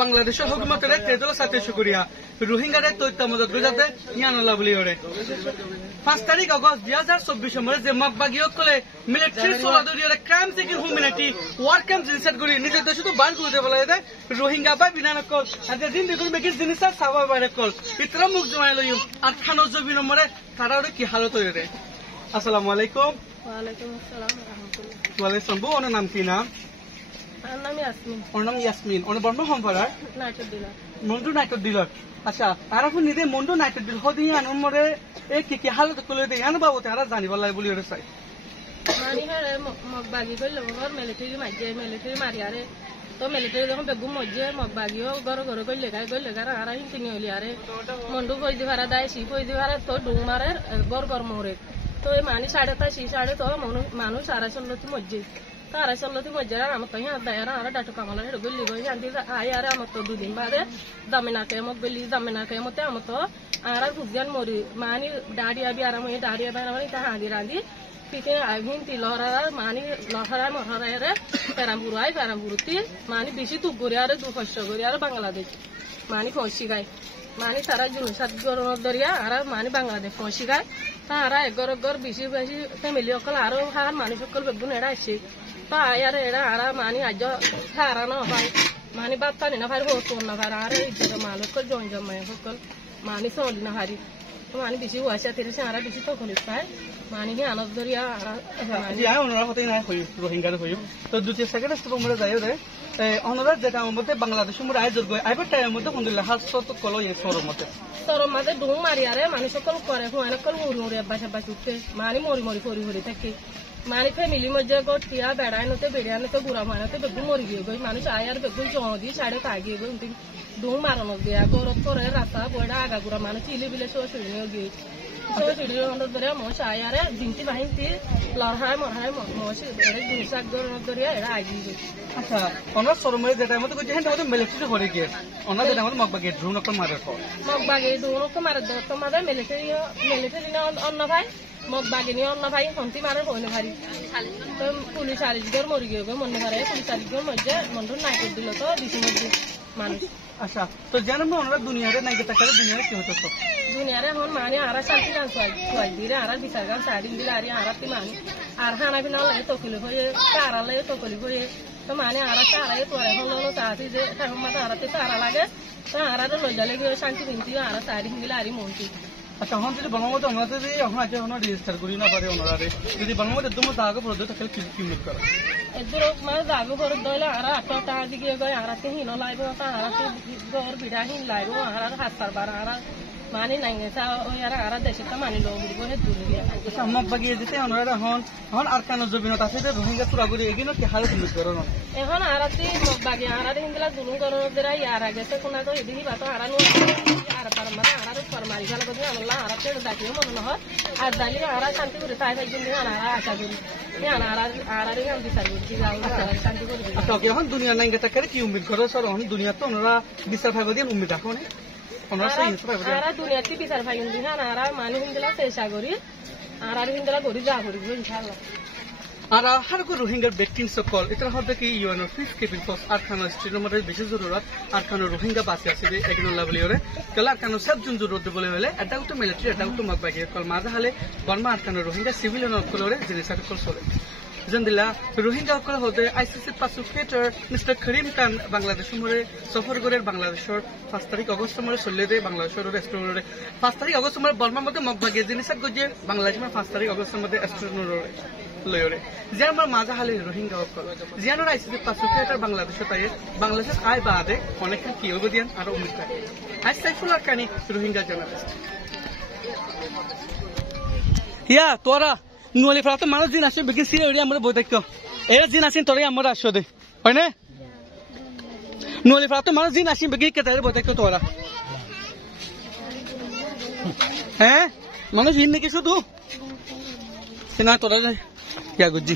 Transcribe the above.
বাংলাদেশের হুকুমতের তেজল সাথে শুক্রিয়া রোহিঙ্গাদের তথ্য মদত গুজাতে ইয়ানুল্লাহ বলি ওরে 5 তারিখ আগস্ট 2024 নম্বরে যে মগবাগীয় কলে মিলিটারি সোলাদরিয়ার crime seeking humanity war camp জিনিসের করে নিজের দেশে তো বান করে বলা যায় রোহিঙ্গা বা বিনা নকল আর দিন দেখুন বেকিস জিনিস সাবা বাইরে কল ইতরা মুখ জমাই লইম আর 98 নম্বরে তারা ওরে কি হালত হইরে আসসালামু আলাইকুম ওয়া আলাইকুম আসসালাম ওয়া রাহমাতুল্লাহ ওয়া আলাইকুম বউ ওনার নাম কি নাম আমার নাম ইয়াসমিন ওনার নাম ইয়াসমিন ওনার বর্ণ সম্পাদক নাইট ডিলার মন্ডু নাইট ডিলার আচ্ছা আর আপনি নিজে মন্ডু নাইট ডিল হদি আনুন মরে এ কি হালত কলে দে আনো বাবু তারা জানিব লাই বলি ওরে চাই মানি হারে মগবাগি কইলো ঘর মিলিটারি মারিয়ারে তো মিলিটারি যখন বেগু মজ্জে মগবাগিও ঘর ঘর কইলে গায় আর হিন্তি নিলি আরে মন্ডু কই দি ভাড়া দাই সি কই দি ভাড়া তো ডুং মারে ঘর মরে তো এই মানি সাড়ে তা সি সাড়ে তো মানুষ সারা চলতি মজ্জে তারা চলতি মজ্জে আমার তো হ্যাঁ দায় আর ডাটু কামালা হেড গলি গই শান্তি আই আরে আমার তো দুদিন বাদে দামিনাকে মত গলি দামিনাকে মতে আমার তো আর বুঝিয়ান মরি মানি দাড়ি আবি আর আমি দাড়ি আবি আর তা হাঁদি রাঁধি পিতে হিন্তি লহরা মানি লহরা মহরারে পেরামপুরতি মানি বেশি তুক করে আর 200 করে আর বাংলাদেশ মানি ফসি গায় মানি তারা জুনসাত গরম দরিয়া আর মানি বাংলাদেশ ফসি গায় তারা এগর বেশি ফ্যামিলি সকল আরো হার মানুষ সকল বেগুন এরা আসছে তা আর এরা আর মানি আজ হারা না ভাই মানি বাপ পানি না ভাই হতো না ভাই আর এই মালক জমায় সকল মানি চলি না হারি মানি বেশি হয়েছে তিরিশ আর বেশি তো খুলিস পায় মানি নি আনন্দ দরিয়া আর ওনারা হতেই নাই হই রোহিঙ্গার হই তো 2 সেকেন্ড স্টপ মরে যাই রে ওনারা যেটা মধ্যে বাংলাদেশের মধ্যে আয়োজন করে আইবার টাইমের মধ্যে আলহামদুলিল্লাহ হাসত তো কলো এই সরম মধ্যে ডুং মারি আরে মানুষ সকল করে হুয়ান কল মুড়ি আব্বাস উঠতে মানি মরি থাকে মানি ফ্যামিলি মধ্যে গটিয়া বেড়াইনতে বেড়াইনতে গুড়া মানতে বেগু মরি গিয়ে গই মানুষ আয়ার বেগু জদি সাড়ে তাগিয়ে গই ডুং মারানো গিয়া গরত করে রাস্তা বড়া আগা গুড়া মানুষ চিলি বিলে সসুরি গিয়ে সসুরি ধরে মোশ আয়ারে জিনতি বাহিনতি লড়হায় মোশ এর জিনিস ধরিয়া এরা আগিয়ে গই আচ্ছা ওনার সরমে যেটা মধ্যে কইছে হেন মধ্যে মিলিটারি হরে গিয়ে ওনার যেটা মধ্যে মগবাগে ড্রোন করে মারে মগবাগে ড্রোন করে মারে তোমাদের মিলিটারি না অন্য ভাই মগবাগে নি অন্য ভাই হন্তি মারে হইনে ভারি পুলিশ আলিশগর মরি গিয়ে গো মনে ভারে পুলিশ আলিশগর মধ্যে মন্ডল নাইট দিল তো দিছি মধ্যে মানুষ আচ্ছা তো জানেন না ওনারা দুনিয়ারে নাইকে তাকারে দুনিয়ারে কি হতো দুনিয়ারে এখন মানে আর শান্তি গান সোয়াই দিলে আর বিচার গান সাইডিং দিলে আর মানি আর হানা বিনা লাগে তকলি হয়ে তারা লাগে তকলি হয়ে তো মানে আর তারাই তোরে হলো তাতি যে ঠাকুমা তারাতে তারা লাগে তারা তো লই গেলে শান্তি দিনতি আর সাইডিং দিলে আর মন্তি আচ্ছা হন যদি বাংলাদেশে আমরা যদি এখন আগে ওনারা রেজিস্টার করি না পারে ওনারা যদি বাংলাদেশে একদম দাগ প্রদত্ত থাকে কি মিট করে এদুর মানে দাগ করে দইলে আর 8 টাকা দিকে গয় আর তে হিনো লাইবো আর তে গর বিড়া হিন লাইবো আর হাত পারবার আর মানি নাই সা ওই আর দেশে তো মানি লোক বুড়ো হে দুনিয়া আচ্ছা মগবাগিয়ে যেতে ওনারা এখন আর কেন জবিনত আছে যে রোহিঙ্গা তুরা করে এগিনো কি হালত মিট করে না এখন আর তে মগবাগি আর হিন্দলা দুলু করো দেরা ইয়ার আগে তো কোনা তো এদিহি বাতো আর নো আর পারমারা আর পারমারি গলা গদি আল্লাহ আর তে দাকিও মনে না আর দালি আর শান্তি করে তাই তাই দিন আর আশা করি আর গান বিচার করছি শান্তি করে আচ্ছা এখন দুনিয়া নাই গেটা করে কি উম্মিদ করো স্যার এখন দুনিয়া তো ওনারা বিচার ভাগ দিয়ে উম্মিদ রাখো না আর দুনিয়াতে বিচার ভাগ দিন আর মানি হিন্দলা চেষ্টা করি আর হিন্দলা করি যা করি ইনশাআল্লাহ আর হার কো রোহিঙ্গার ব্যক্তি সকল এটা হবে কি ইউএনও পিস কিপিং ফোর্স আর খানো স্টেট মধ্যে বেশি জরুরত আর খানো রোহিঙ্গা বাসি আছে এগনোলা বলি ওরে কলা আর খানো সব জন জরুরত বলে হলে এটা তো মিলিটারি এটা তো মগবাগি কল মাজা হলে বর্মা আর খানো রোহিঙ্গা সিভিলিয়ান সকলরে জিনিস সকল চলে জন্দিলা রোহিঙ্গা সকল হতে আইসিসি পাসুকেটর মিস্টার করিম খান বাংলাদেশের মরে সফর করে বাংলাদেশের 5 তারিখ আগস্ট মরে চলে দে বাংলাদেশের রেস্টুরেন্টে 5 তারিখ আগস্ট মরে বর্মার মধ্যে মগবাগি জিনিস গজে বাংলাদেশের 5 তারিখ আগস্ট মধ্যে রেস্টুরেন্টে লয়রে যে আমার মাজা হালে রোহিঙ্গা সকল জিয়ানোর আইসিসি পাসুকেটর বাংলাদেশে তাই বাংলাদেশ আয় বাদে অনেক কি হবে দিয়ান আর উম্মিদ থাকে আই সাইফুল্লাহ কানি রোহিঙ্গা জার্নালিস্ট ইয়া তোরা নুয়ালি ফ্রাতে মানুষ দিন আসে বিকি সিরে ওড়ি আমরা বই দেখো এরা দিন আসেন তোরাই আমরা আসো দে হয় না নুয়ালি ফ্রাতে মানুষ দিন আসেন বিকি কেতারে বই দেখো তোরা হ্যাঁ মানুষ দিন নাকি শুধু না তোরা ইয়া গুজি